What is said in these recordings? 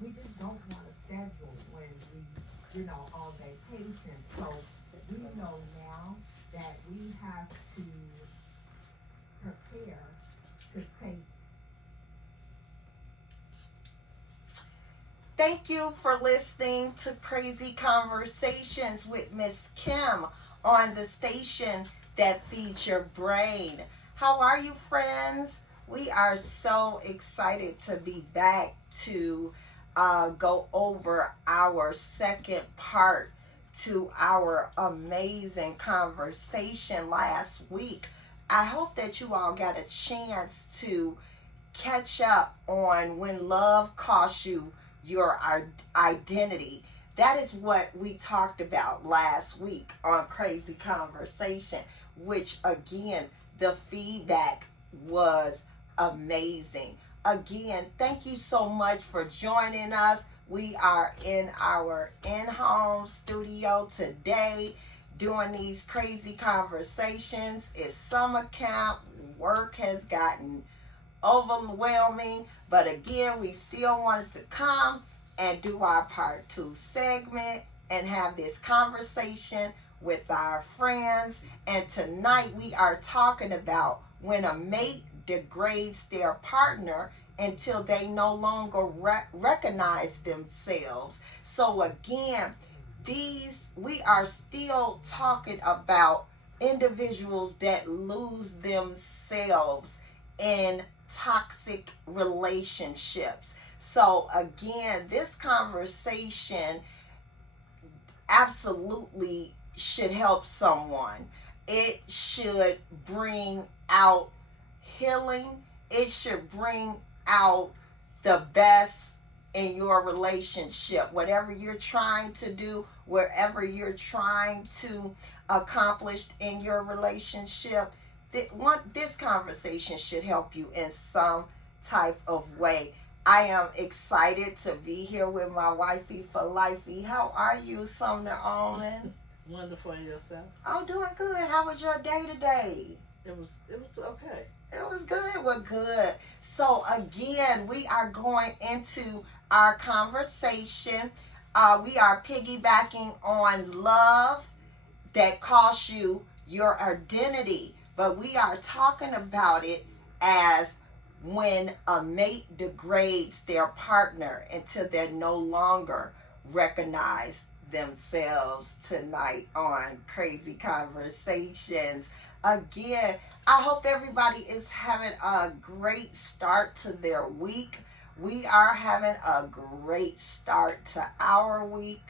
we just don't want to schedule when we, on vacation. So we know now that we have to prepare to take. Thank you for listening to Crazy Conversations with Miss Kim on the station that feeds your brain. How are you, friends? We are so excited to be back to go over our second part to our amazing conversation last week. I hope that you all got a chance to catch up on when love costs you your identity. That is what we talked about last week on Crazy Conversation, which again, the feedback was amazing. Again, thank you so much for joining us. We are in our in-home studio today doing these crazy conversations. It's summer camp. Work has gotten overwhelming, but again, we still wanted to come and do our part 2 segment and have this conversation with our friends. And tonight we are talking about when a mate degrades their partner until they no longer recognize themselves. So again, we are still talking about individuals that lose themselves in toxic relationships. So again, this conversation absolutely should help someone. It should bring out healing. It should bring out the best in your relationship. Whatever you're trying to do, wherever you're trying to accomplish in your relationship, this conversation should help you in some type of way. I am excited to be here with my wifey for lifey. How are you, Sumner Allman? Wonderful. And yourself? I'm doing good. How was your day today? It was okay. It was good. We're good. So again, we are going into our conversation. We are piggybacking on love that costs you your identity. But we are talking about it as when a mate degrades their partner until they no longer recognize themselves tonight on Crazy Conversations. Again, I hope everybody is having a great start to their week. We are having a great start to our week.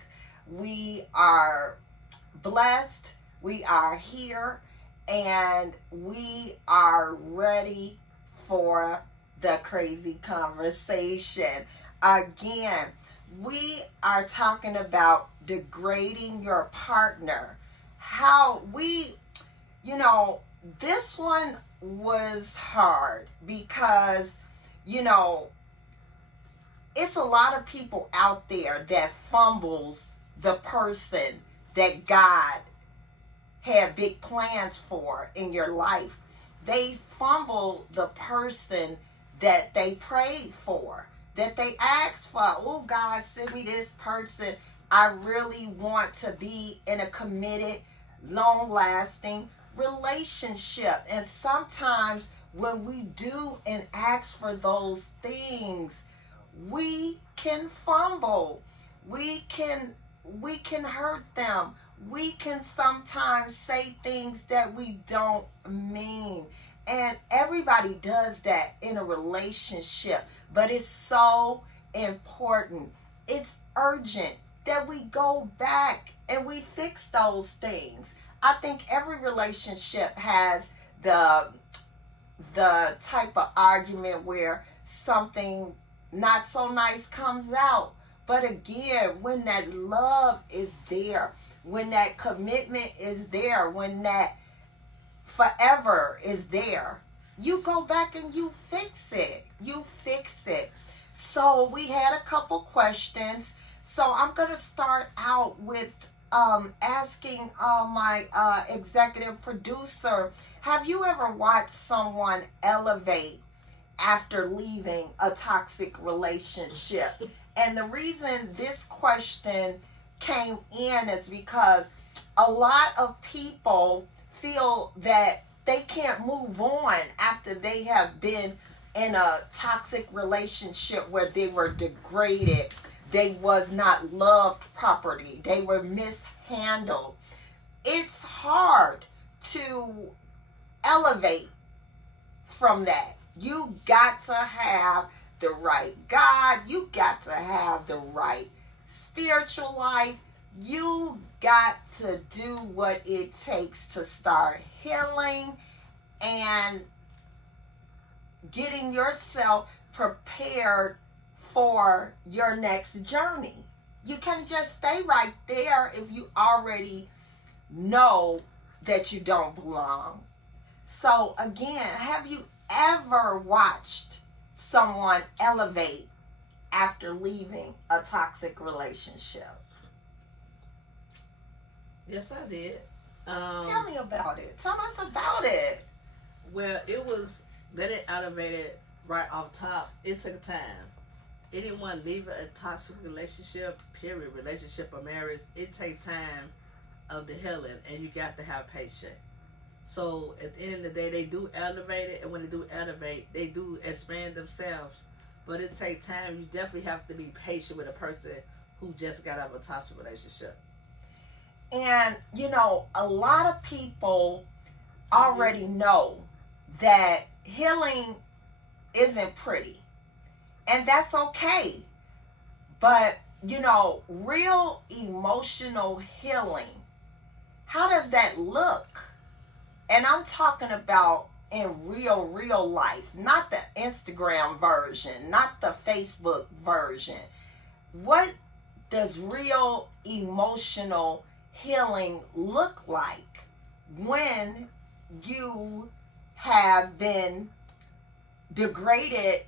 We are blessed. We are here. And we are ready for the crazy conversation. Again, we are talking about degrading your partner. How this one was hard because, it's a lot of people out there that fumbles the person that God had big plans for in your life. They fumble the person that they prayed for, that they asked for. Oh, God, send me this person. I really want to be in a committed, long-lasting relationship. And sometimes when we do and ask for those things, we can fumble. We can hurt them. We can sometimes say things that we don't mean. And everybody does that in a relationship. But it's so important. It's urgent that we go back and we fix those things. I think every relationship has the type of argument where something not so nice comes out. But again, when that love is there, when that commitment is there, when that forever is there, you go back and you fix it. You fix it. So we had a couple questions. So I'm going to start out with asking my executive producer, have you ever watched someone elevate after leaving a toxic relationship? And the reason this question came in is because a lot of people feel that they can't move on after they have been in a toxic relationship where they were degraded, they was not loved properly, they were mishandled. It's hard to elevate from that. You got to have the right God, you got to have the right spiritual life, you got to do what it takes to start healing and getting yourself prepared for your next journey. You can just stay right there if you already know that you don't belong. So again, have you ever watched someone elevate after leaving a toxic relationship? Yes, I did. Tell me about it. Tell us about it. Well, it was that it elevated right off top. It took time. Anyone leaving a toxic relationship, period, relationship or marriage, it takes time of the healing, and you got to have patience. So at the end of the day, they do elevate it, and when they do elevate, they do expand themselves. But it takes time. You definitely have to be patient with a person who just got out of a toxic relationship. And, you know, a lot of people already know that healing isn't pretty. And that's okay. But, you know, real emotional healing, how does that look? And I'm talking about in real life, not the Instagram version, not the Facebook version. What does real emotional healing look like when you have been degraded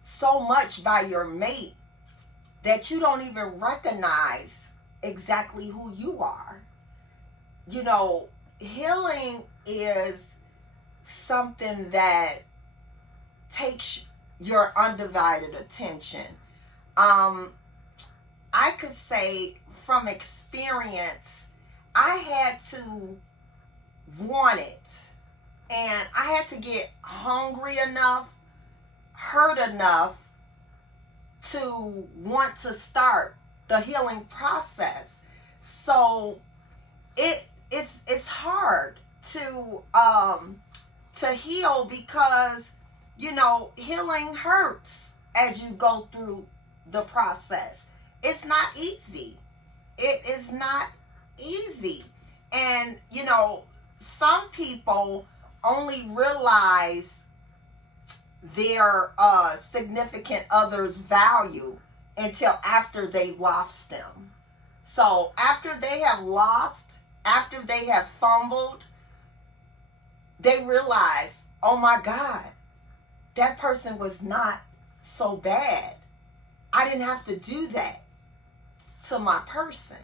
so much by your mate that you don't even recognize exactly who you are? You know, healing is something that takes your undivided attention. I could say from experience, I had to want it. And I had to get hungry enough, hurt enough to want to start the healing process. So it's hard to heal because, you know, healing hurts as you go through the process. It's not easy. It is not easy. And, you know, some people only realize their significant other's value until after they lost them. So after they have lost, after they have fumbled, they realize, oh my God, that person was not so bad. I didn't have to do that to my person.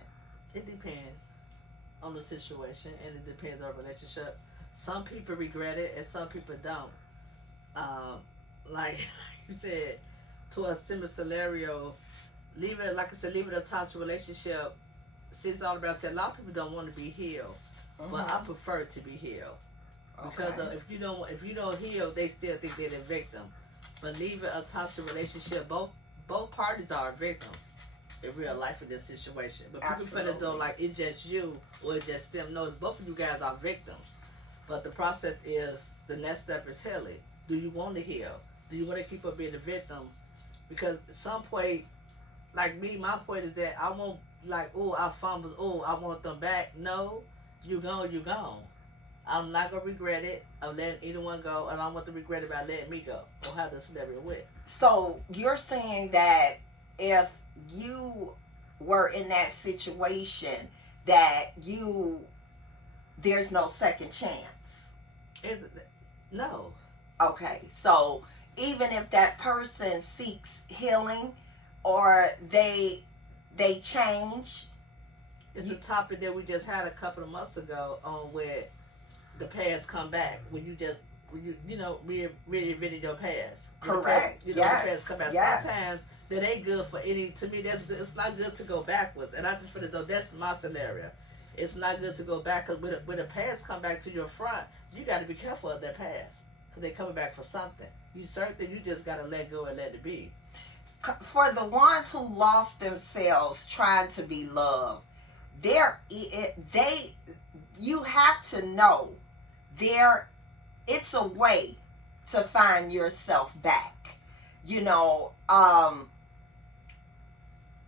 It depends on the situation, and it depends on the relationship. Some people regret it, and some people don't. Like you said, to a similar scenario, leaving a toxic relationship. Since all about said, a lot of people don't want to be healed, but I prefer to be healed because if you don't heal, they still think they're the victim. But leaving a toxic relationship, both parties are a victim in real life in this situation. But people feel as though like it's just you or it's just them. No, both of you guys are victims. But the process is, the next step is healing. Do you want to heal? Do you want to keep up being a victim? Because at some point, like me, my point is that I won't like, oh, I fumbled, oh, I want them back. No, you gone. I'm not going to regret it. I'm letting either one go, and I don't want to regret it about letting me go or how the scenario went. So you're saying that if you were in that situation, that there's no second chance? No. Okay, so even if that person seeks healing or they change. It's a topic that we just had a couple of months ago on where the past come back. When you just reinventing your past. Correct. The Yes. past come back. Yes. Sometimes that ain't good for any. To me, that's good. It's not good to go backwards. And I just feel as though that's my scenario. It's not good to go back because when the past come back to your front, you got to be careful of that past because they coming back for something. You just got to let go and let it be. For the ones who lost themselves trying to be loved, you have to know it's a way to find yourself back.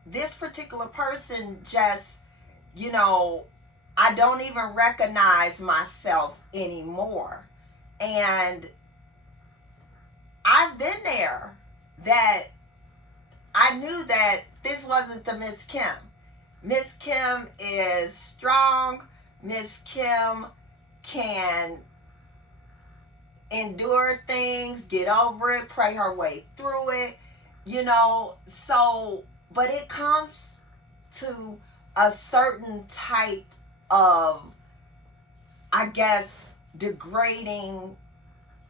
This particular person just, I don't even recognize myself anymore. And I've been there, that I knew that this wasn't the Miss Kim. Miss Kim is strong. Miss Kim can endure things, get over it, pray her way through it, but it comes to a certain type of, I guess, degrading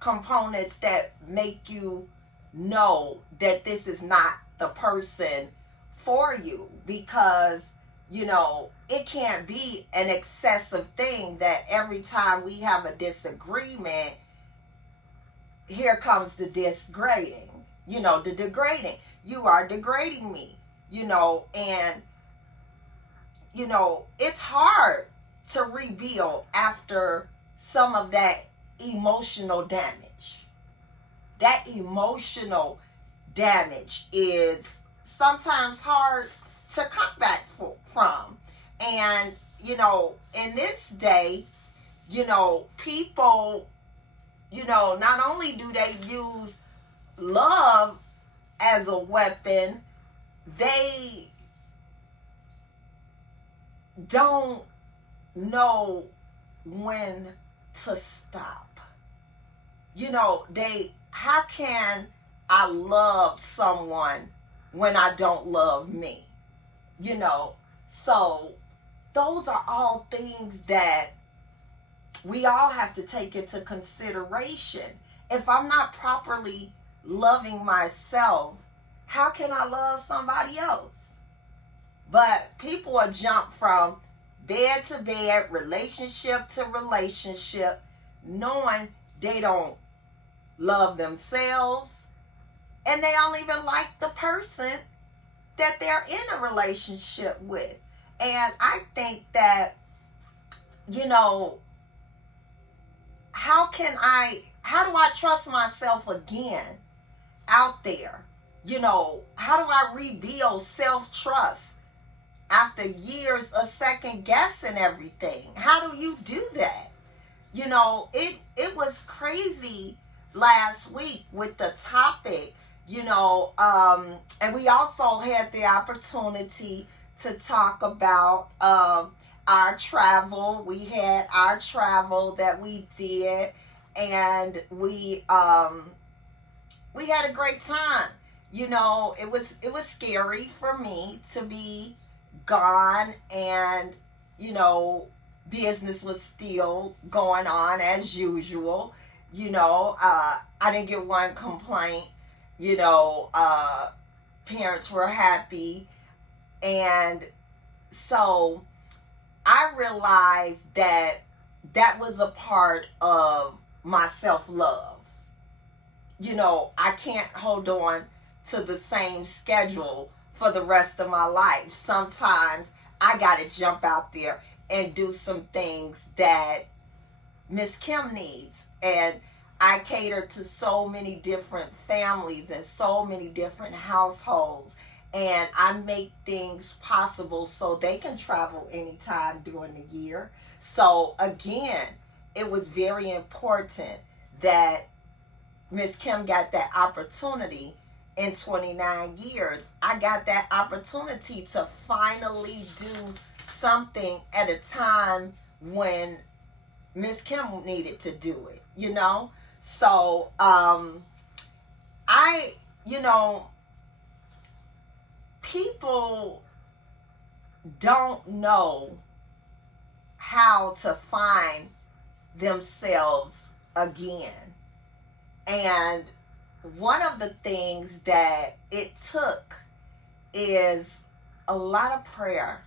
components that make you know that this is not the person for you, because it can't be an excessive thing that every time we have a disagreement, here comes the degrading, the degrading. You are degrading me, and it's hard to rebuild after some of that emotional damage. That emotional damage is sometimes hard to come back from. And, in this day, people, not only do they use love as a weapon, they don't know when to stop. How can I love someone when I don't love me? So those are all things that we all have to take into consideration. If I'm not properly loving myself, how can I love somebody else? But people will jump from bed to bed, relationship to relationship, knowing they don't love themselves, and they don't even like the person that they're in a relationship with. And I think that, how do I trust myself again out there? How do I rebuild self-trust after years of second guessing everything? How do you do that? It was crazy last week with the topic, and we also had the opportunity to talk about our travel. We had our travel that we did, and we had a great time. It was scary for me to be gone, and business was still going on as usual. I didn't get one complaint. Parents were happy. And so I realized that was a part of my self-love. I can't hold on to the same schedule for the rest of my life. Sometimes I got to jump out there and do some things that Miss Kim needs. And I cater to so many different families and so many different households. And I make things possible so they can travel anytime during the year. So again, it was very important that Miss Kim got that opportunity in 29 years. I got that opportunity to finally do something at a time when Miss Kim needed to do it, So, people don't know how to find themselves again. And one of the things that it took is a lot of prayer,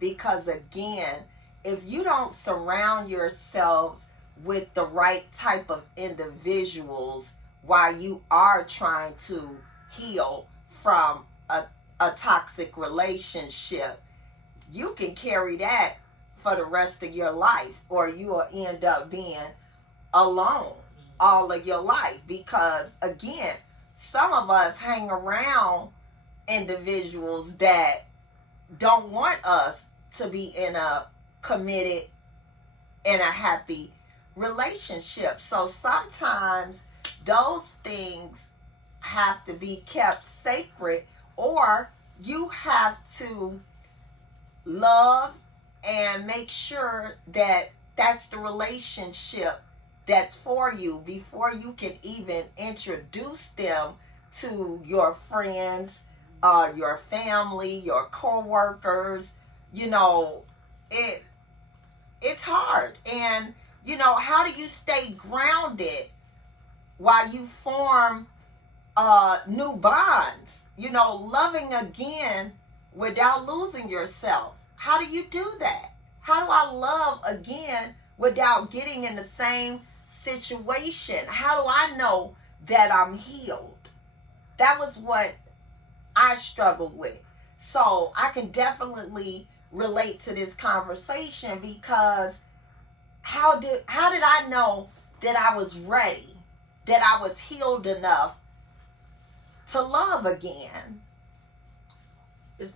because again, if you don't surround yourselves with the right type of individuals while you are trying to heal from a toxic relationship, you can carry that for the rest of your life, or you will end up being alone all of your life. Because again, some of us hang around individuals that don't want us to be in a committed and a happy relationship. So sometimes those things have to be kept sacred, or you have to love and make sure that that's the relationship that's for you before you can even introduce them to your friends, your family, your co-workers. You know, it's hard. And, you know, how do you stay grounded while you form new bonds? You know, loving again without losing yourself. How do you do that? How do I love again without getting in the same situation? How do I know that I'm healed? That was what I struggled with. So I can definitely relate to this conversation, because how did I know that I was ready, that I was healed enough to love again? It's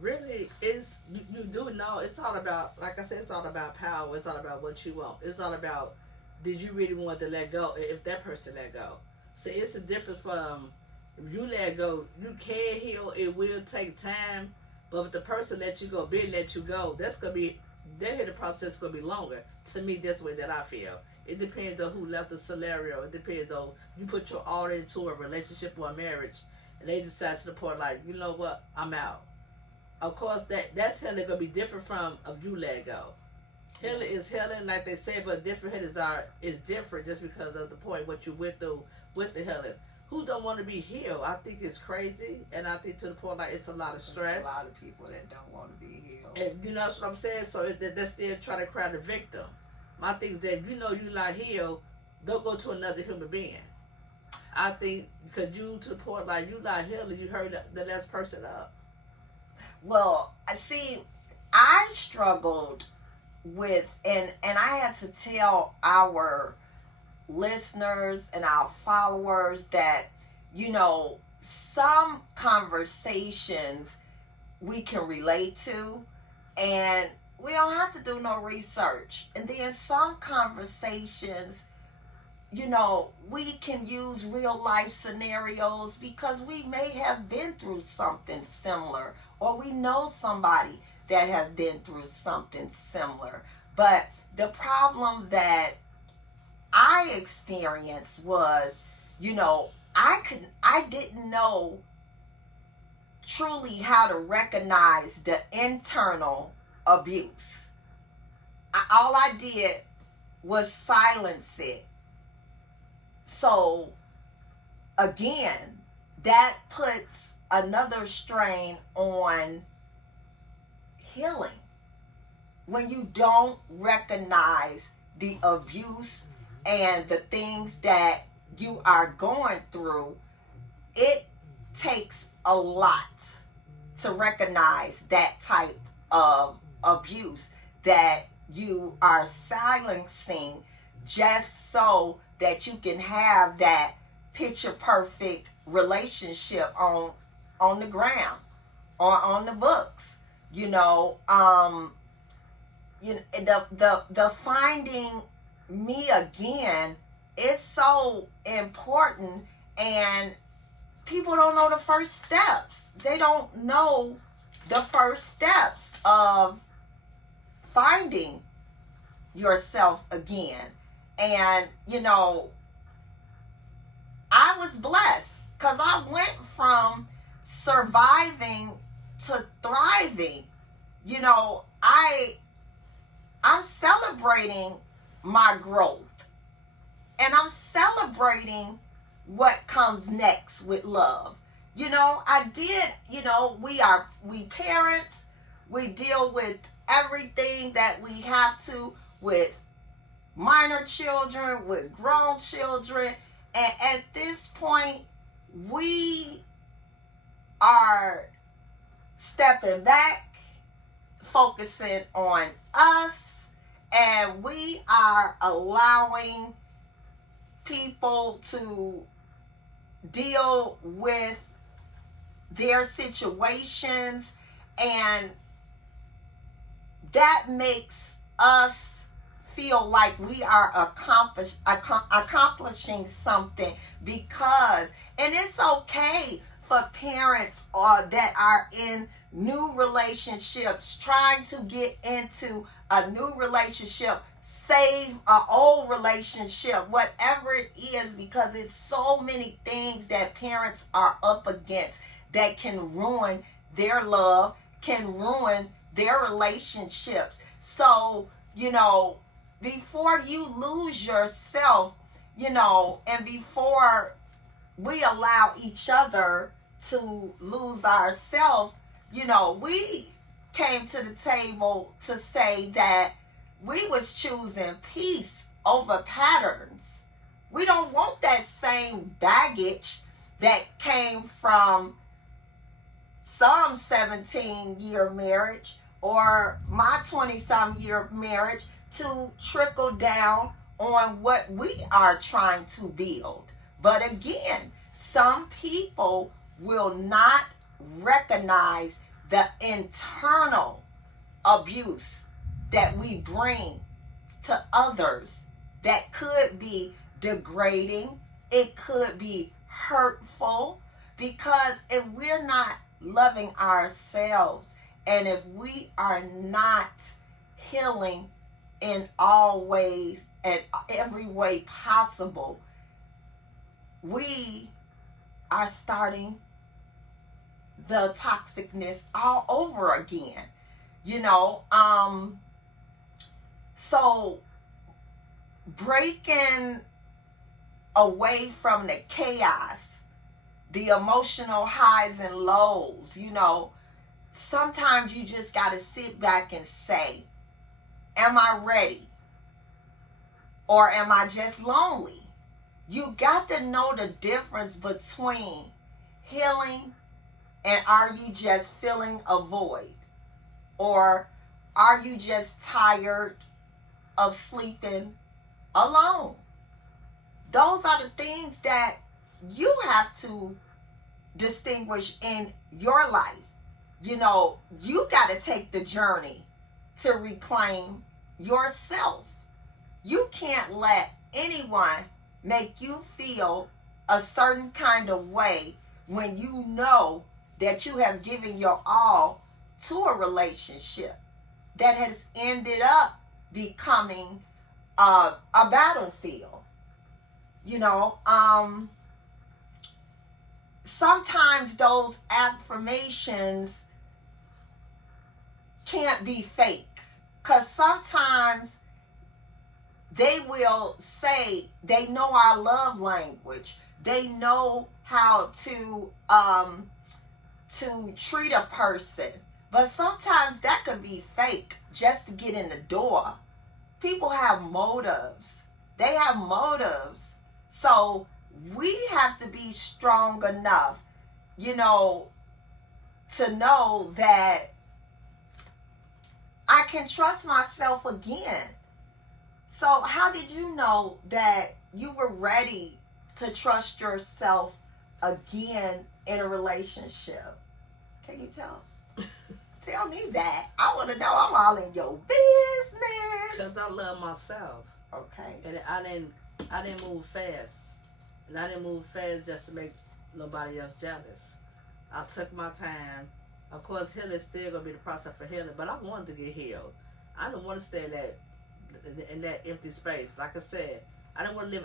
really, is you do know it's all about, like I said, it's all about power. It's all about what you want. It's all about, did you really want to let go if that person let go? So it's a difference from, if you let go, you can heal. It will take time, but if the person let you go, been let you go, that's gonna be, that here the process is gonna be longer. To me, that's the way that I feel. It depends on who left the scenario. It depends on, you put your all into a relationship or a marriage, and they decide to the point like, you know what, I'm out. Of course, that's healing gonna be different from if you let go. Healing is healing, like they say, but different healings is different just because of the point what you went through with the healing. Who don't want to be healed? I think it's crazy, and I think to the point like it's a lot of stress. There's a lot of people that don't want to be healed, and you know what I'm saying. So they're still trying to cry the victim. My thing is that if you know you not healed, don't go to another human being. I think because you to the point like you not healed, and you hurt the last person up. Well, I see, I struggled with, and I had to tell our listeners and our followers that, you know, some conversations we can relate to, and we don't have to do no research. And then some conversations, you know, we can use real life scenarios because we may have been through something similar, or we know somebody that has been through something similar. But the problem that I experienced was, you know, I didn't know truly how to recognize the internal abuse. All I did was silence it. So again, that puts another strain on healing. When you don't recognize the abuse and the things that you are going through, it takes a lot to recognize that type of abuse that you are silencing just so that you can have that picture perfect relationship on the ground or on the books. You know, the finding me again is so important, and people don't know the first steps. They don't know the first steps of finding yourself again. And, you know, I was blessed because I went from surviving to thriving. You know, I'm celebrating my growth. and I'm celebrating what comes next with love. I did, we parents, we deal with everything that we have to with minor children, with grown children. And at this point, we are stepping back, focusing on us, and we are allowing people to deal with their situations, and that makes us feel like we are accomplishing something, because, and it's okay for parents that are in new relationships, trying to get into a new relationship, save an old relationship, whatever it is, because it's so many things that parents are up against that can ruin their love, can ruin their relationships. So, before you lose yourself, and before we allow each other to lose ourselves, we came to the table to say that we was choosing peace over patterns. We don't want that same baggage that came from some 17-year marriage or my 20-some year marriage to trickle down on what we are trying to build. But again, some people will not recognize the internal abuse that we bring to others that could be degrading, it could be hurtful, because if we're not loving ourselves, and if we are not healing in all ways and every way possible, we are starting the toxicness all over again. So breaking away from the chaos, the emotional highs and lows, sometimes you just got to sit back and say, am I ready? Or am I just lonely? You got to know the difference between healing and are you just filling a void? Or are you just tired of sleeping alone? Those are the things that you have to distinguish in your life. You got to take the journey to reclaim yourself. You can't let anyone make you feel a certain kind of way when you know that you have given your all to a relationship that has ended up becoming a battlefield. Sometimes those affirmations can't be fake, because sometimes they will say they know our love language. They know how to treat a person. But sometimes that could be fake just to get in the door. People have motives. They have motives. So we have to be strong enough, to know that I can trust myself again. So how did you know that you were ready to trust yourself again in a relationship? Can you tell? Tell me that. I want to know. I'm all in your business. Because I love myself. Okay. And I didn't move fast. And I didn't move fast just to make nobody else jealous. I took my time. Of course, healing is still going to be the process for healing, but I wanted to get healed. I didn't want to stay in that empty space. Like I said, I don't live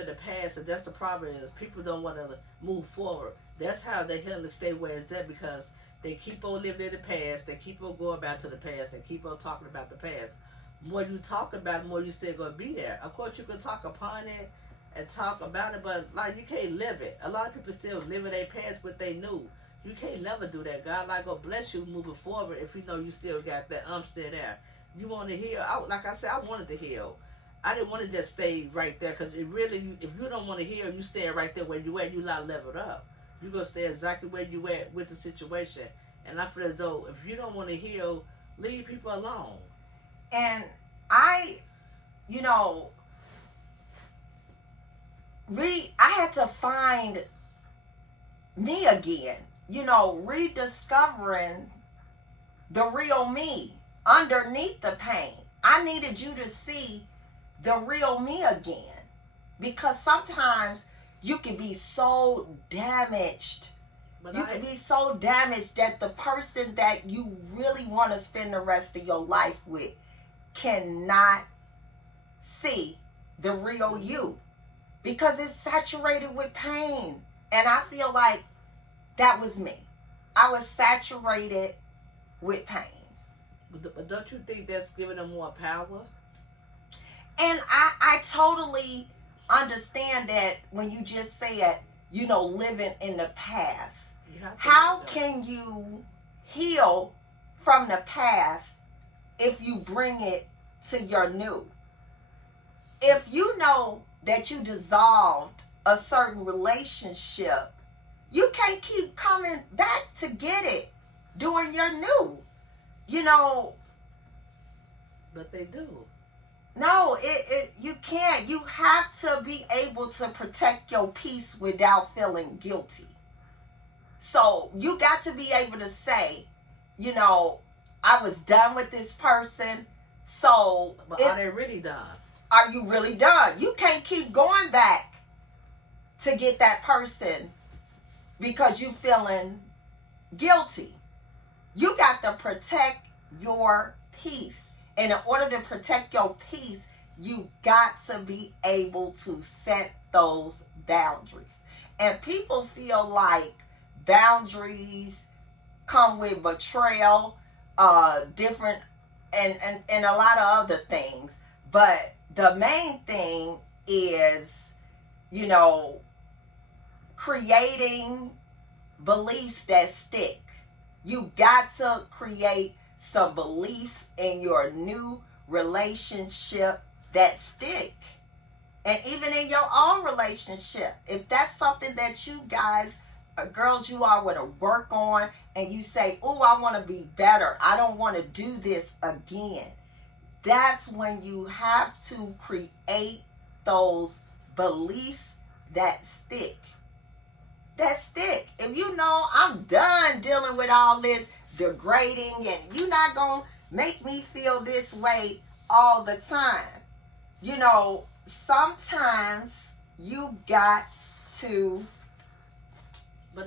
in the past, and that's the problem is people don't want to move forward. That's how they healing stay where it's at, because they keep on living in the past. They keep on going back to the past. They keep on talking about the past. The more you talk about it, the more you still going to be there. Of course, you can talk upon it, and talk about it, but like you can't live it. A lot of people still living their past what they knew. You can't never do that. God like go bless you moving forward if you know you still got that still there. You want to heal. Like I said, I wanted to heal. I didn't want to just stay right there because it really, if you don't want to heal, you stay right there where you at. You not leveled up. You gonna stay exactly where you at with the situation. And I feel as though if you don't want to heal, leave people alone. And I had to find me again, rediscovering the real me underneath the pain. I needed you to see the real me again, because sometimes you can be so damaged. You can be so damaged that the person that you really want to spend the rest of your life with cannot see the real you, because it's saturated with pain. And I feel like that was me. I was saturated with pain. But don't you think that's giving them more power? And I totally understand that when you just said, living in the past. How can you heal from the past if you bring it to your new? If you know that you dissolved a certain relationship, you can't keep coming back to get it during your new. But they do. No, you can't. You have to be able to protect your peace without feeling guilty. So you got to be able to say, I was done with this person. So, but are they really done? Are you really done? You can't keep going back to get that person because you feeling guilty. You got to protect your peace. And in order to protect your peace, you got to be able to set those boundaries. And people feel like boundaries come with betrayal, different, and a lot of other things. But the main thing is, creating beliefs that stick. You got to create some beliefs in your new relationship that stick. And even in your own relationship, if that's something that you guys, girls, you all want to work on, and you say, oh, I want to be better, I don't want to do this again, that's when you have to create those beliefs that stick. If you know I'm done dealing with all this degrading, and you're not going to make me feel this way all the time. Sometimes you got to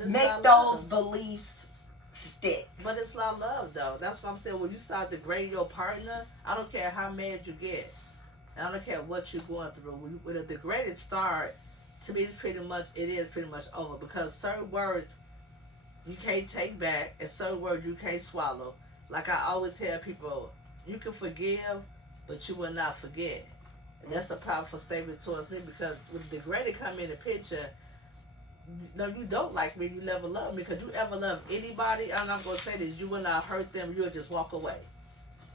make those beliefs stick. But it's not love, though. That's what I'm saying. When you start degrading your partner, I don't care how mad you get. I don't care what you're going through. When a degraded start, to me, it is pretty much over, because certain words you can't take back, and certain words you can't swallow. Like I always tell people, you can forgive, but you will not forget. And that's a powerful statement towards me, because when degraded come in the picture, you don't like me, you never love me. Because you ever love anybody, I'm not going to say this, you will not hurt them, you'll just walk away.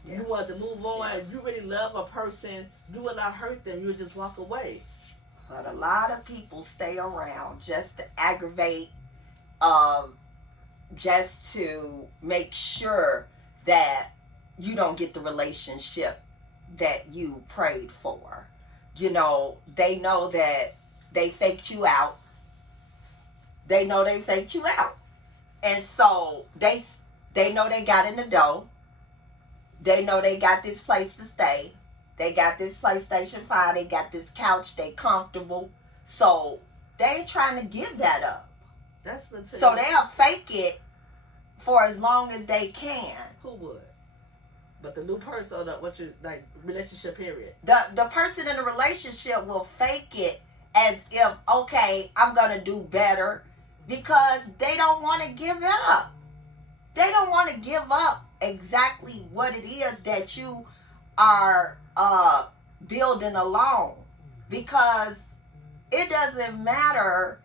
Yeah. You want to move on. Yeah. If you really love a person, you will not hurt them, you'll just walk away. But a lot of people stay around just to aggravate, just to make sure that you don't get the relationship that you prayed for. They know that they faked you out. And so they know they got in the dough. They know they got this place to stay. They got this PlayStation 5. They got this couch. They comfortable. So they ain't trying to give that up. So they'll fake it for as long as they can. Who would? But the new person, or relationship period. The person in the relationship will fake it as if, okay, I'm gonna do better, because they don't want to give it up. They don't want to give up exactly what it is that you are building alone, because it doesn't matter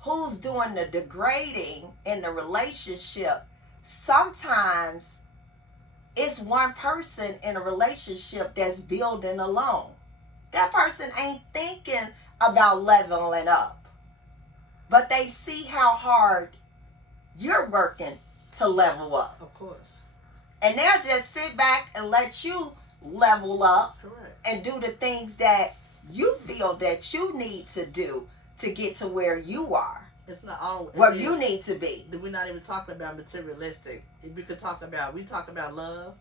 who's doing the degrading in the relationship. Sometimes it's one person in a relationship that's building alone. That person ain't thinking about leveling up, but they see how hard you're working to level up. Of course. And they'll just sit back and let you level up. Correct. And do the things that you feel that you need to do to get to where you are. It's not all where you need to be. We're not even talking about materialistic. We talk about love.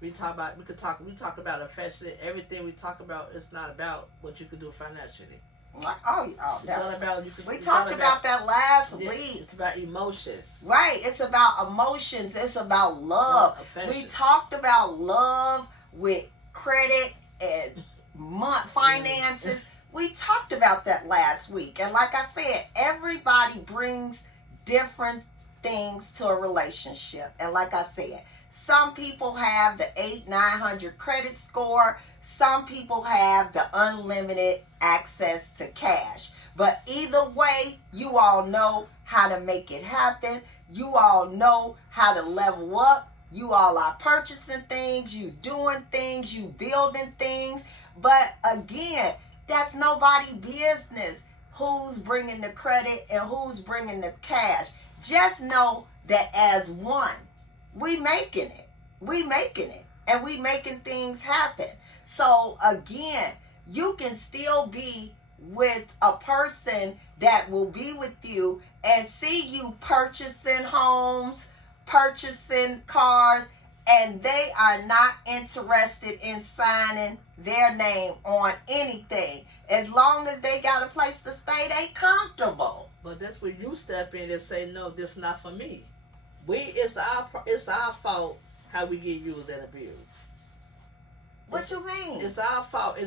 We talk about affection. Everything we talk about, it's not about what you can do financially. It's all about we talked about that last week. It's about emotions. Right. It's about emotions. It's about love. We talked about love with credit and finances. We talked about that last week. And like I said, everybody brings different things to a relationship. And like I said, some people have the 800-900 credit score. Some people have the unlimited access to cash. But either way, you all know how to make it happen. You all know how to level up. You all are purchasing things, you doing things, you building things. But again, that's nobody's business who's bringing the credit and who's bringing the cash. Just know that as one, we making it. We making it. And we making things happen. So again, you can still be with a person that will be with you and see you purchasing homes, purchasing cars, and they are not interested in signing their name on anything. As long as they got a place to stay, they comfortable. But that's where you step in and say, no, this is not for me. It's our fault how we get used and abused. What you mean? It's our fault.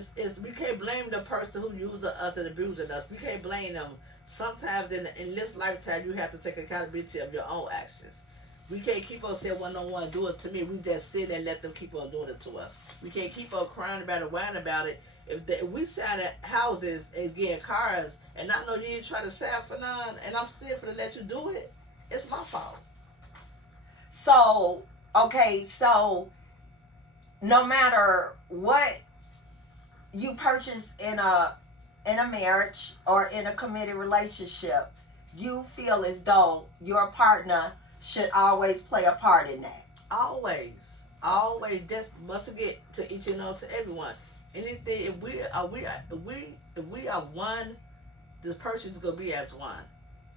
We can't blame the person who uses us and abusing us. We can't blame them. Sometimes in this lifetime, you have to take accountability of your own actions. We can't keep on saying, well, no one do it to me. We just sit and let them keep on doing it to us. We can't keep on crying about it, whining about it. If we sign at houses and getting cars, and I know you ain't trying to sell for none, and I'm still for to let you do it, it's my fault. So, okay, so no matter what you purchase in a marriage or in a committed relationship, you feel as though your partner should always play a part in that. Always. Just must get to each and all to everyone. Anything if we are one, this person's gonna be as one.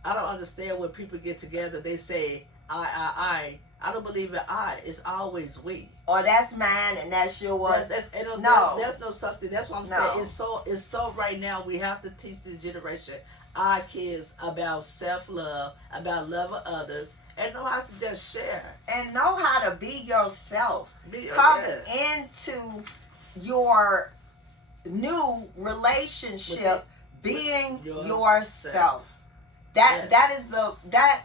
I don't understand when people get together. They say I. I don't believe in I. It's always we. Or that's mine and that's yours. There's no such thing. That's what I'm saying. It's so right now we have to teach this generation, our kids, about self-love, about love of others, and know how to just share. And know how to be yourself. Come into your new relationship being yourself. That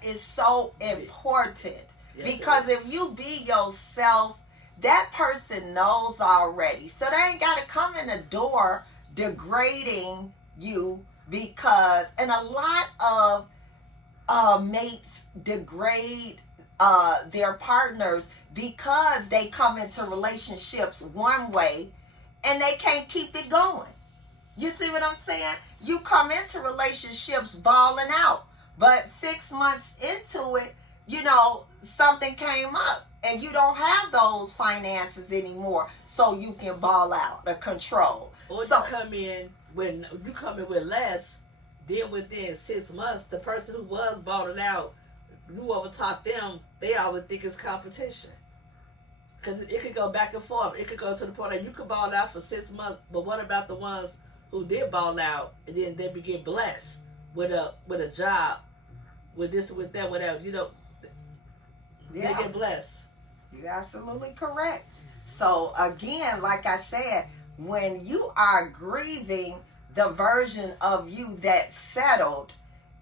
is so important. Yes, because if you be yourself, that person knows already. So they ain't got to come in the door degrading you because, and a lot of mates degrade their partners because they come into relationships one way and they can't keep it going. You see what I'm saying? You come into relationships balling out, but 6 months into it, something came up and you don't have those finances anymore, so you can ball out or control. Or you come in with less, then within 6 months, the person who was balling out, you overtop them, they always think it's competition. Because it could go back and forth. It could go to the point that you could ball out for 6 months, but what about the ones who did ball out and then they get blessed with a job, with this, with that, whatever, They get blessed. You're absolutely correct. So again, like I said, when you are grieving the version of you that's settled,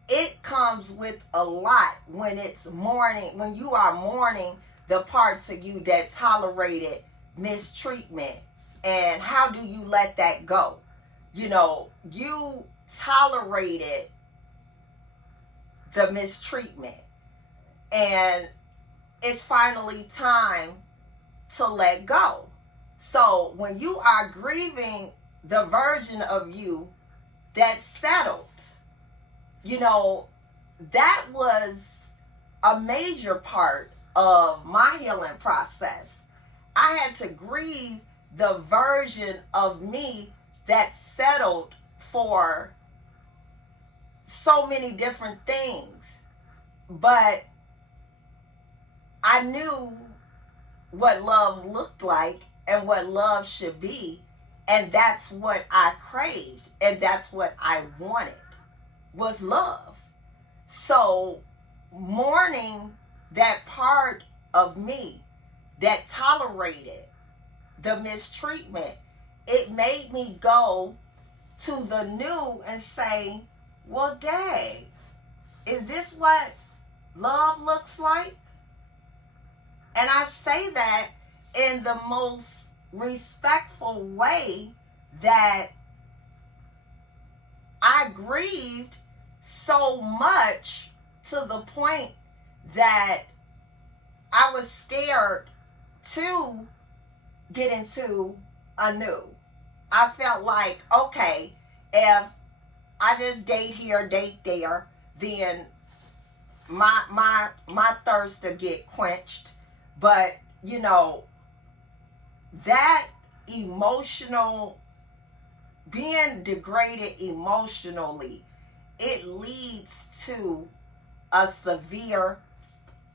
it comes with a lot when you are mourning the parts of you that tolerated mistreatment. And how do you let that go? You tolerated the mistreatment. And it's finally time to let go. So when you are grieving the version of you that settled, you know, that was a major part of my healing process. I had to grieve the version of me that settled for so many different things. But I knew what love looked like and what love should be. And that's what I craved. And that's what I wanted, was love. So mourning that part of me that tolerated the mistreatment, it made me go to the new and say, well, dang, is this what love looks like? And I say that in the most respectful way, that I grieved so much to the point that I was scared to get into a new. I felt like, okay, if I just date here, date there, then my thirst to get quenched. But, you know, that emotional, being degraded emotionally, it leads to a severe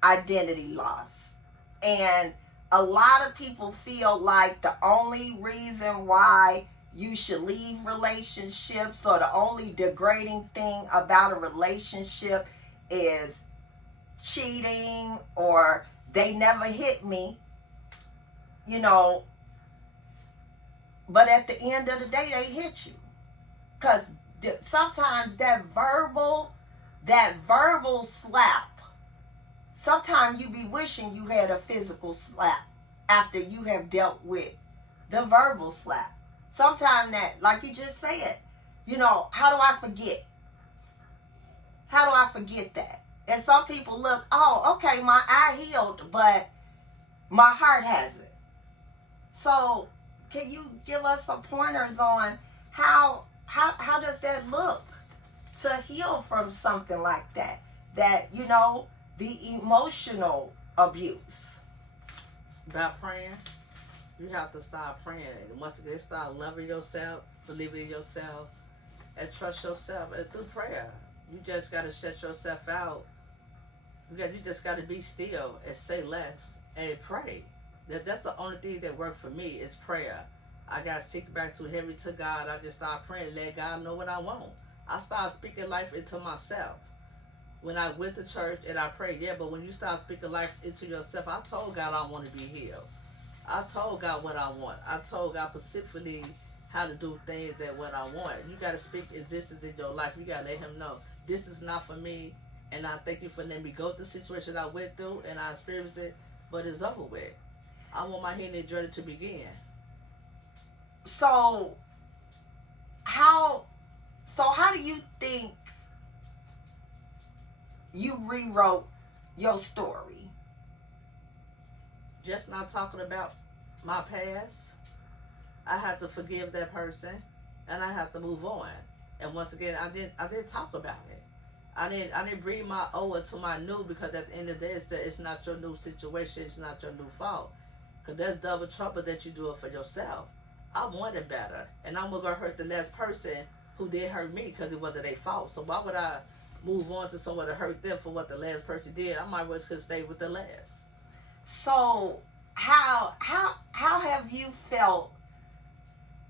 identity loss. And a lot of people feel like the only reason why you should leave relationships, or the only degrading thing about a relationship, is cheating, or they never hit me, you know. But at the end of the day, they hit you. Because sometimes that verbal slap, sometimes you be wishing you had a physical slap after you have dealt with the verbal slap. Sometimes that, like you just said, you know, how do I forget? How do I forget that? And some people look, oh, okay, my eye healed, but my heart hasn't. So can you give us some pointers on how does that look to heal from something like that? That, you know, the emotional abuse. About praying, you have to start praying. And once again, start loving yourself, believing in yourself, and trust yourself. And through prayer, you just got to shut yourself out. You just got to be still and say less and pray. That's the only thing that worked for me, is prayer. I got sick back too heavy to God. I just started praying, let God know what I want. I started speaking life into myself. When I went to church and I prayed, yeah, but when you start speaking life into yourself, I told God I want to be healed. I told God what I want. I told God specifically how to do things that what I want. You got to speak existence in your life. You got to let him know, this is not for me, and I thank you for letting me go through the situation I went through, and I experienced it, but it's over with. I want my healing journey to begin. So how do you think you rewrote your story? Just not talking about my past. I have to forgive that person, and I have to move on. And once again, I didn't talk about it. I didn't bring my old into my new, because at the end of the day, it's not your new situation. It's not your new fault. Because there's double trouble that you do it for yourself. I wanted better, and I'm going to hurt the last person who did hurt me because it wasn't their fault. So why would I move on to someone to hurt them for what the last person did? I might as well could stay with the last. So how have you felt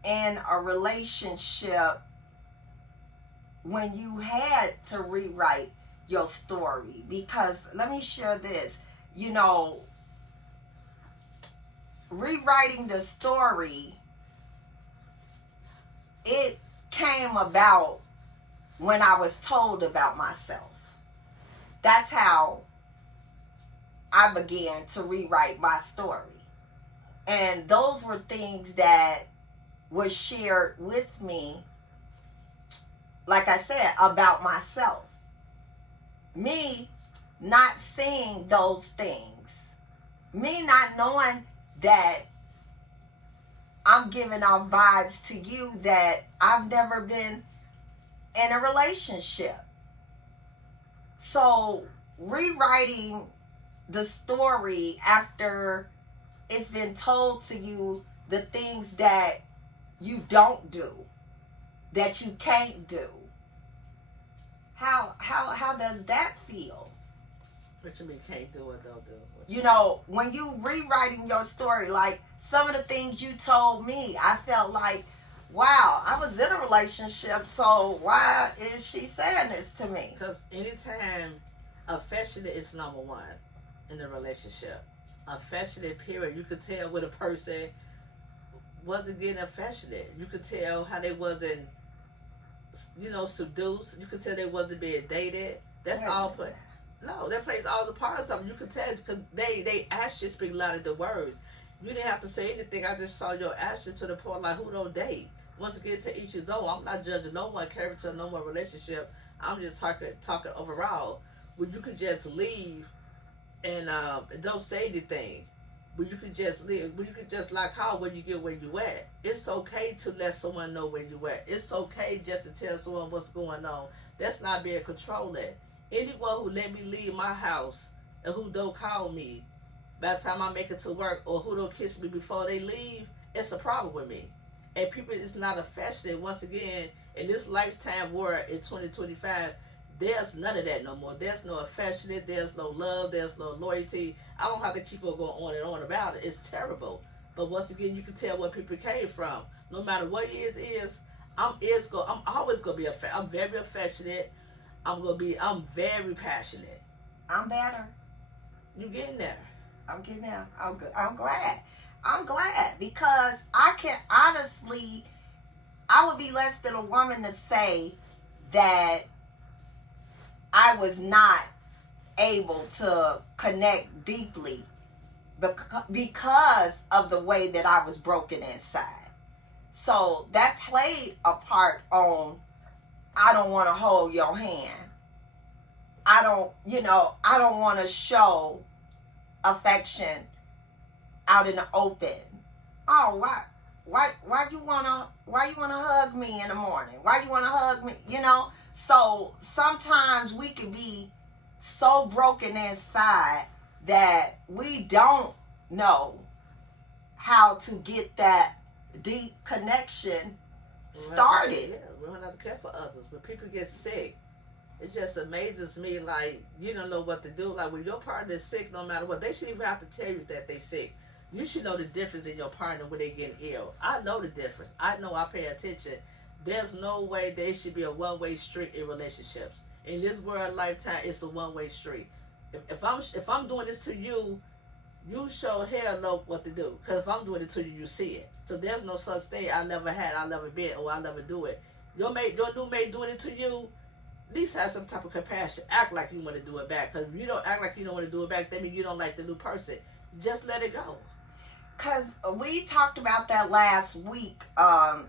in a relationship when you had to rewrite your story? Because let me share this, you know, rewriting the story, it came about when I was told about myself. That's how I began to rewrite my story. And those were things that were shared with me like I said, about myself. Me not seeing those things. Me not knowing that I'm giving off vibes to you that I've never been in a relationship. So rewriting the story after it's been told to you the things that you don't do, that you can't do. How does that feel? What you mean can't do it, don't do it? You know, when you rewriting your story, like some of the things you told me, I felt like, wow, I was in a relationship, so why is she saying this to me? Because anytime affectionate is number one in the relationship. Affectionate, period. You could tell when a person wasn't getting affectionate. You could tell how they wasn't, seduced. You could tell they wasn't being dated. That's all put. No, that plays all the parts of them. You could tell because they actions speak louder than words. You didn't have to say anything. I just saw your actions to the point like who don't date. Once again, to each his own. I'm not judging no one character, no one relationship. I'm just talking overall. When you could just leave and don't say anything. When you could just leave. When you could just like how when you get where you at. It's okay to let someone know where you at. It's okay just to tell someone what's going on. That's not being controlled. Anyone who let me leave my house and who don't call me by the time I make it to work or who don't kiss me before they leave, it's a problem with me. And people is not affectionate. Once again, in this lifetime world in 2025, there's none of that no more. There's no affectionate, there's no love, there's no loyalty. I don't have to keep on going on and on about it. It's terrible. But once again, you can tell where people came from. No matter what it is, I'm always gonna be I'm very affectionate. I'm very passionate. I'm better. You getting there. I'm getting there. I'm good. I'm glad because I can honestly, I would be less than a woman to say that I was not able to connect deeply because of the way that I was broken inside. So that played a part on I don't want to hold your hand. I don't want to show affection out in the open. Oh, why you wanna hug me in the morning? Why you wanna hug me? So sometimes we can be so broken inside that we don't know how to get that deep connection started. Yeah, we don't have to care for others. When people get sick, it just amazes me, like, you don't know what to do. Like, when your partner is sick, no matter what, they shouldn't even have to tell you that they're sick. You should know the difference in your partner when they get ill. I know the difference. I know I pay attention. There's no way there should be a one-way street in relationships. In this world lifetime, it's a one-way street. If I'm doing this to you, you sure hell know what to do. Because if I'm doing it to you, you see it. So there's no such thing I never had, I never been, or I never do it. Your new mate doing it to you, at least have some type of compassion. Act like you want to do it back. Because if you don't act like you don't want to do it back, that means you don't like the new person. Just let it go. Because we talked about that last week on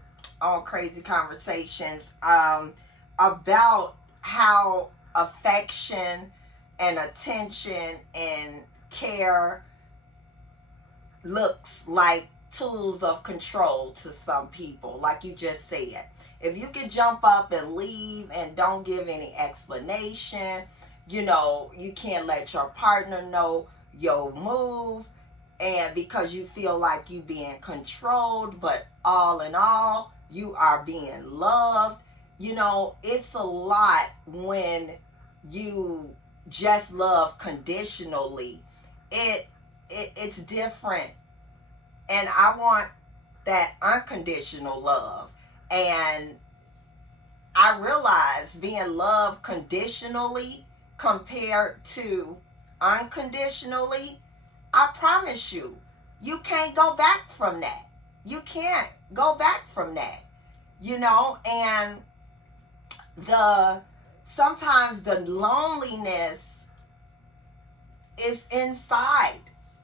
Crazy Conversations about how affection and attention and care looks like tools of control to some people, like you just said. If you can jump up and leave and don't give any explanation, you can't let your partner know your move, and because you feel like you being controlled, but all in all, you are being loved. It's a lot when you just love conditionally. It's different. And I want that unconditional love. And I realize being loved conditionally compared to unconditionally, I promise you, you can't go back from that. You can't go back from that. And sometimes the loneliness is inside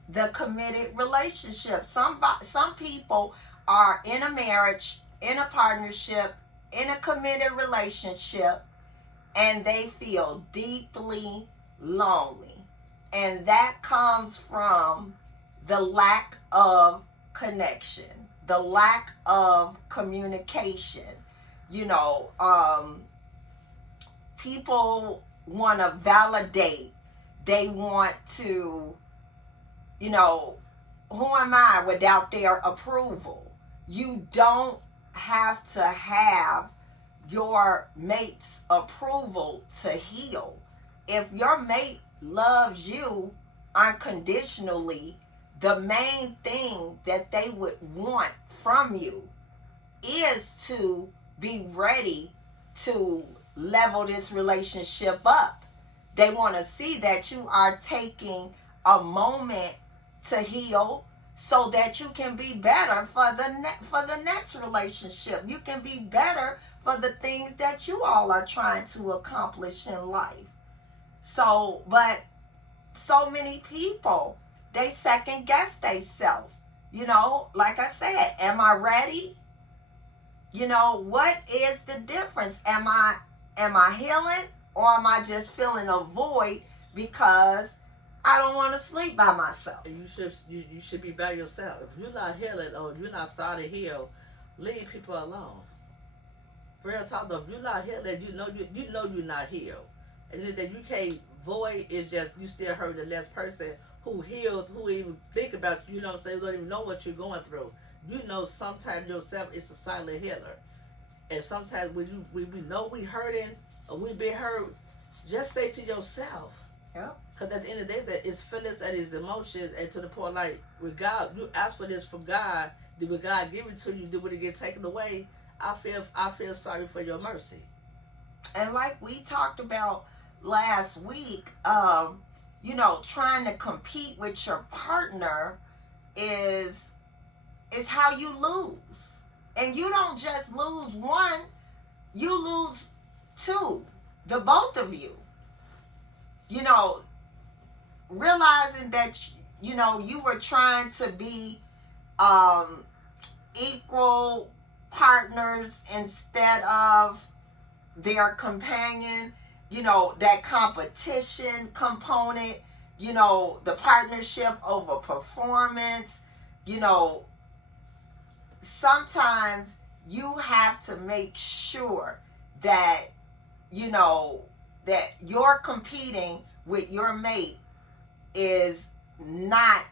the committed relationship. Some people are in a marriage, in a partnership, in a committed relationship and they feel deeply lonely. And that comes from the lack of connection, the lack of communication. You know, people want to validate. They want to, you know, who am I without their approval? You don't have to have your mate's approval to heal. If your mate loves you unconditionally, the main thing that they would want from you is to be ready to level this relationship up. They want to see that you are taking a moment to heal so that you can be better for the next relationship. You can be better for the things that you all are trying to accomplish in life. So, but so many people, they second guess themselves. You know, like I said, am I ready? You know, what is the difference? Am I healing, or am I just feeling a void because I don't want to sleep by myself? You should be by yourself. If you're not healing or you're not starting to heal, leave people alone. Real talk though, if you're not healing, you know you're not healed. And that you can't void is just you still hurt the next person who healed, who even think about you, you know what I'm saying, don't even know what you're going through. You know sometimes yourself is a silent healer. And sometimes when we know we hurting or we been hurt, just say to yourself. Yep. Because at the end of the day, that it's feelings and it's emotions, and to the point like with God, you ask for this from God, did God give it to you? Did it get taken away? I feel sorry for your mercy. And like we talked about last week, you know, trying to compete with your partner is how you lose. And you don't just lose one, you lose two, the both of you. You know, realizing that, you know, you were trying to be equal partners instead of their companion, you know, that competition component, you know, the partnership over performance, you know, sometimes you have to make sure that, you know, that you're competing with your mate is not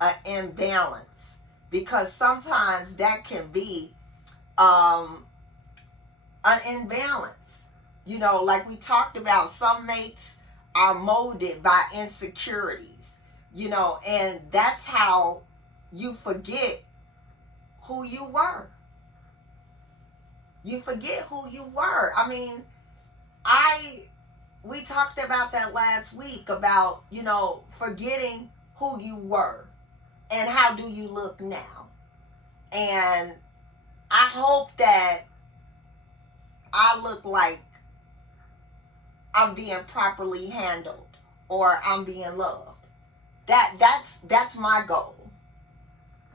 an imbalance, because sometimes that can be an imbalance. You know, like we talked about, some mates are molded by insecurities, you know, and that's how you forget who you were. You forget who you were. I mean, we talked about that last week about, you know, forgetting who you were and how do you look now. And I hope that I look like I'm being properly handled or I'm being loved. That's my goal.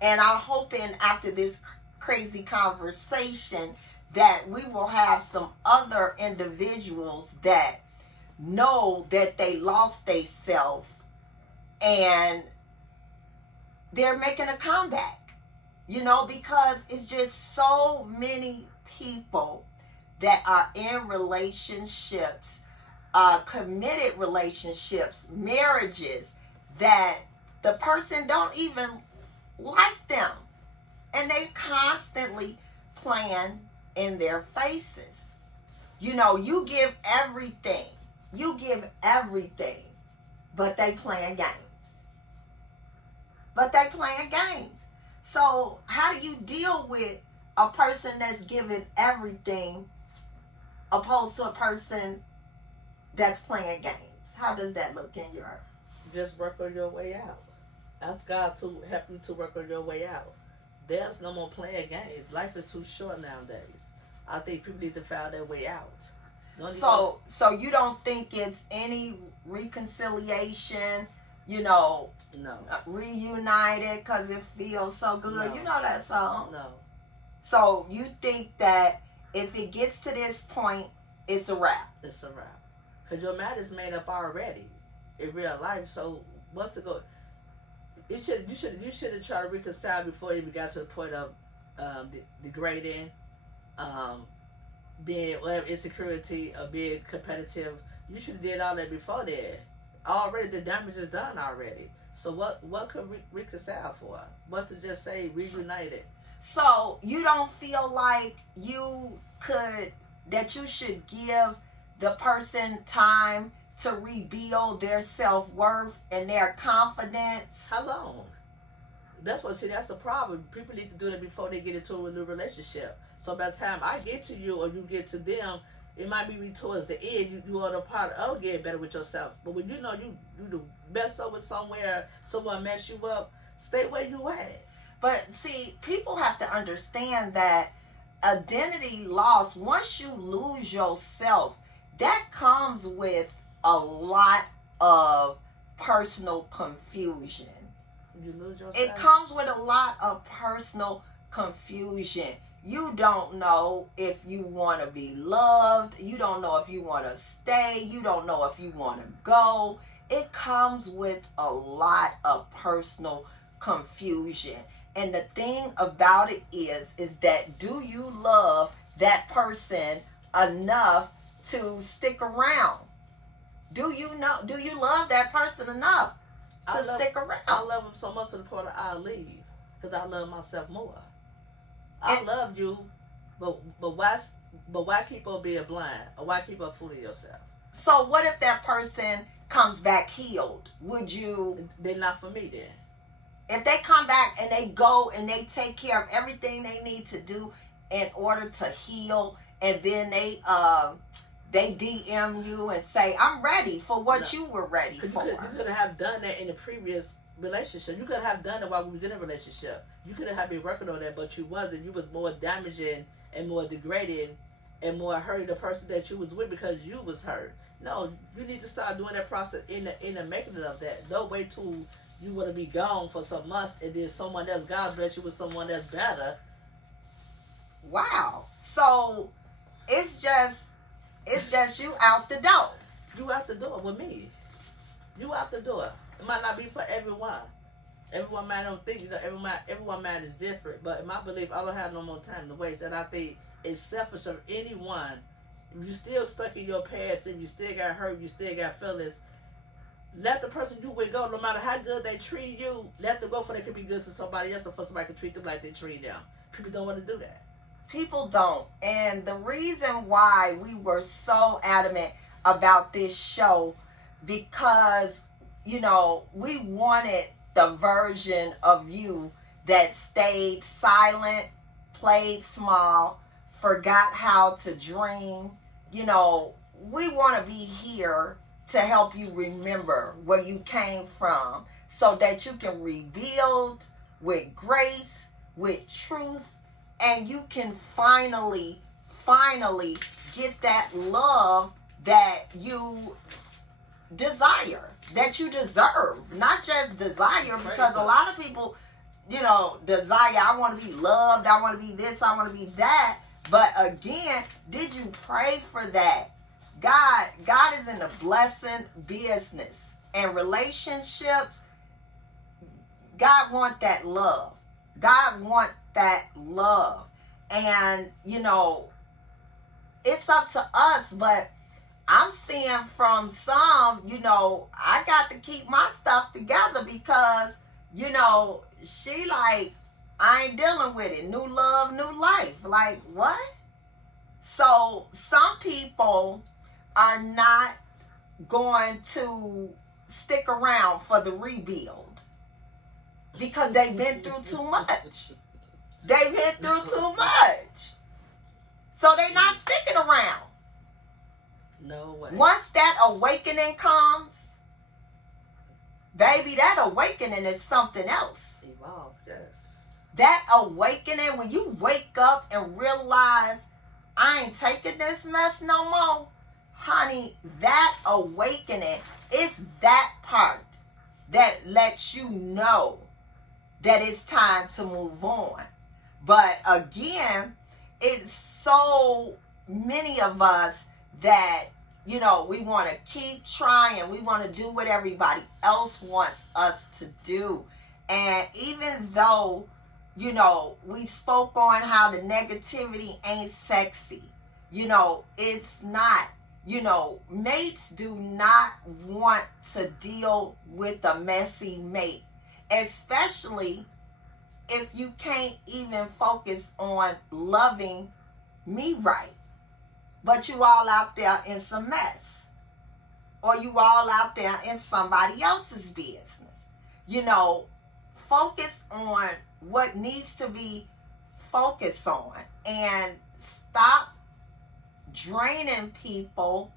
And I'm hoping after this crazy conversation that we will have some other individuals that know that they lost their self and they're making a comeback. You know, because it's just so many people that are in relationships, committed relationships, marriages, that the person don't even like them. And they constantly playing in their faces. You know, you give everything. But they playing games. So how do you deal with a person that's giving everything opposed to a person that's playing games? How does that look in your... Just work on your way out. Ask God to help you to work on your way out. There's no more playing games. Life is too short nowadays. I think people need to find their way out. So you don't think it's any reconciliation, you know, no, reunited because it feels so good? No. You know that song? No. So you think that if it gets to this point, it's a wrap. It's a wrap. Because your mind is made up already in real life. So what's the goal? You should have tried to reconcile before you even got to the point of degrading, being whatever insecurity or being competitive. You should have did all that before that. Already the damage is done already. So what could reconcile for? What to just say reunited? So you don't feel like that you should give the person time to rebuild their self-worth and their confidence? How long? That's the problem. People need to do that before they get into a new relationship. So by the time I get to you or you get to them, it might be towards the end. You are the part of getting better with yourself. But when you know you mess up with somewhere, someone mess you up, stay where you at. But see, people have to understand that identity loss, once you lose yourself, that comes with a lot of personal confusion. You lose yourself? It comes with a lot of personal confusion. You don't know if you want to be loved. You don't know if you want to stay. You don't know if you want to go. It comes with a lot of personal confusion. And the thing about it is that do you love that person enough to stick around? Do you love that person enough to stick around? I love him so much to the point that I'll leave because I love myself more. I love you, but why keep on being blind? Or why keep on fooling yourself? So what if that person comes back healed? Would you? They're not for me then. If they come back and they go and they take care of everything they need to do in order to heal, and then they DM you and say, "I'm ready for what you were ready for." You could have done that in the previous relationship. You could have done it while we was in a relationship. You could have been working on that, but you wasn't. You was more damaging and more degrading and more hurting the person that you was with because you was hurt. No, you need to start doing that process in the making of that. Don't wait till you want to be gone for some months and then someone else, God bless you with someone that's better. Wow. So it's just you out the door. You out the door with me. You out the door. It might not be for everyone. Everyone might don't think, everyone mind is different. But in my belief, I don't have no more time to waste. And I think it's selfish of anyone. If you still stuck in your past, if you still got hurt, you still got feelings, let the person you with go. No matter how good they treat you, let them go for they can be good to somebody else or for somebody can treat them like they treat them. People don't want to do that. People don't. And the reason why we were so adamant about this show, because, we wanted the version of you that stayed silent, played small, forgot how to dream. We want to be here to help you remember where you came from so that you can rebuild with grace, with truth, and you can finally get that love that you desire, that you deserve. Not just desire, because a lot of people, desire, I want to be loved, I want to be this, I want to be that. But again, did you pray for that? God is in the blessing business and relationships. God want that love. God want that love. And, it's up to us, but I'm seeing from some, I got to keep my stuff together because, she like, I ain't dealing with it. New love, new life. Like, what? So some people are not going to stick around for the rebuild because they've been through too much. They've been through too much. So they're not sticking around. No way. Once that awakening comes, baby, that awakening is something else. Evolve, yes. That awakening, when you wake up and realize, I ain't taking this mess no more, honey, that awakening, it's that part that lets you know that it's time to move on. But again, it's so many of us that, you know, we want to keep trying. We want to do what everybody else wants us to do. And even though, you know, we spoke on how the negativity ain't sexy, you know, it's not. You know, mates do not want to deal with a messy mate, especially if you can't even focus on loving me right, but you all out there in some mess, or you all out there in somebody else's business. You know, focus on what needs to be focused on, and stop draining people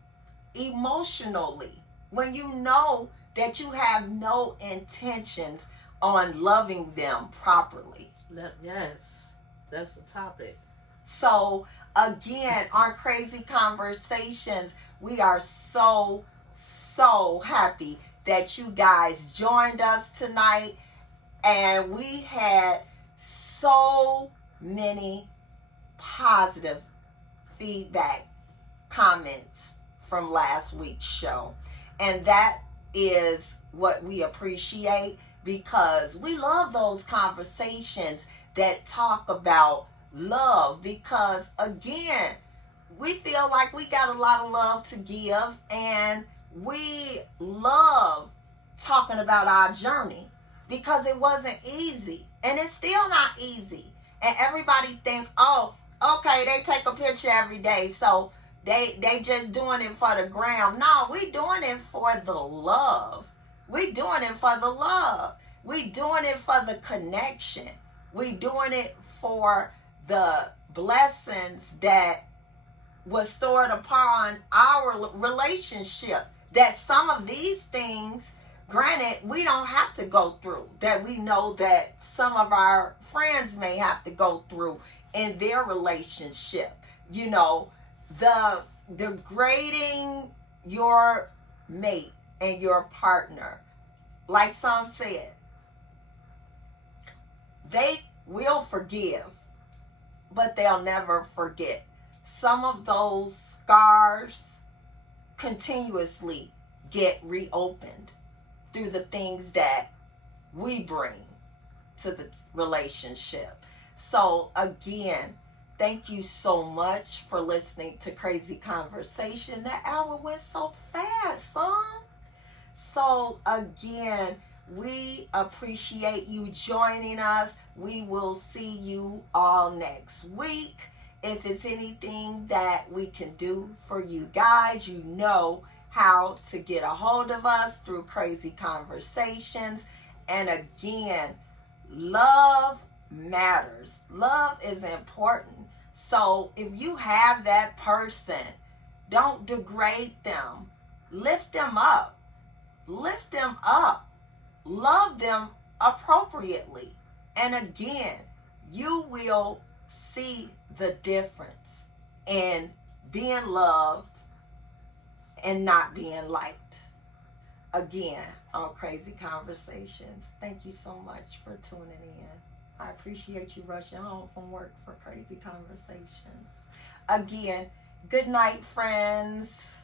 emotionally when you know that you have no intentions on loving them properly. Yes, that's the topic. So again, our crazy conversations, we are so happy that you guys joined us tonight, and we had so many positive feedback comments from last week's show, and that is what we appreciate, because we love those conversations that talk about love, because again, we feel like we got a lot of love to give, and we love talking about our journey, because it wasn't easy, and it's still not easy. And everybody thinks, oh, okay, they take a picture every day, so they just doing it for the gram. No, we doing it for the love. We doing it for the love. We doing it for the connection. We doing it for the blessings that was stored upon our relationship. That some of these things, granted, we don't have to go through, that we know that some of our friends may have to go through in their relationship. You know, the degrading your mate and your partner, like some said, they will forgive, but they'll never forget. Some of those scars continuously get reopened through the things that we bring to the relationship. So again, thank you so much for listening to Crazy Conversation. That hour went so fast, son. So again, we appreciate you joining us. We will see you all next week. If it's anything that we can do for you guys, you know how to get a hold of us through Crazy Conversations. And again, love matters. Love is important. So if you have that person, don't degrade them. Lift them up. Lift them up. Love them appropriately. And again, you will see the difference in being loved and not being liked. Again, on Crazy Conversations. Thank you so much for tuning in. I appreciate you rushing home from work for Crazy Conversations. Again, good night, friends.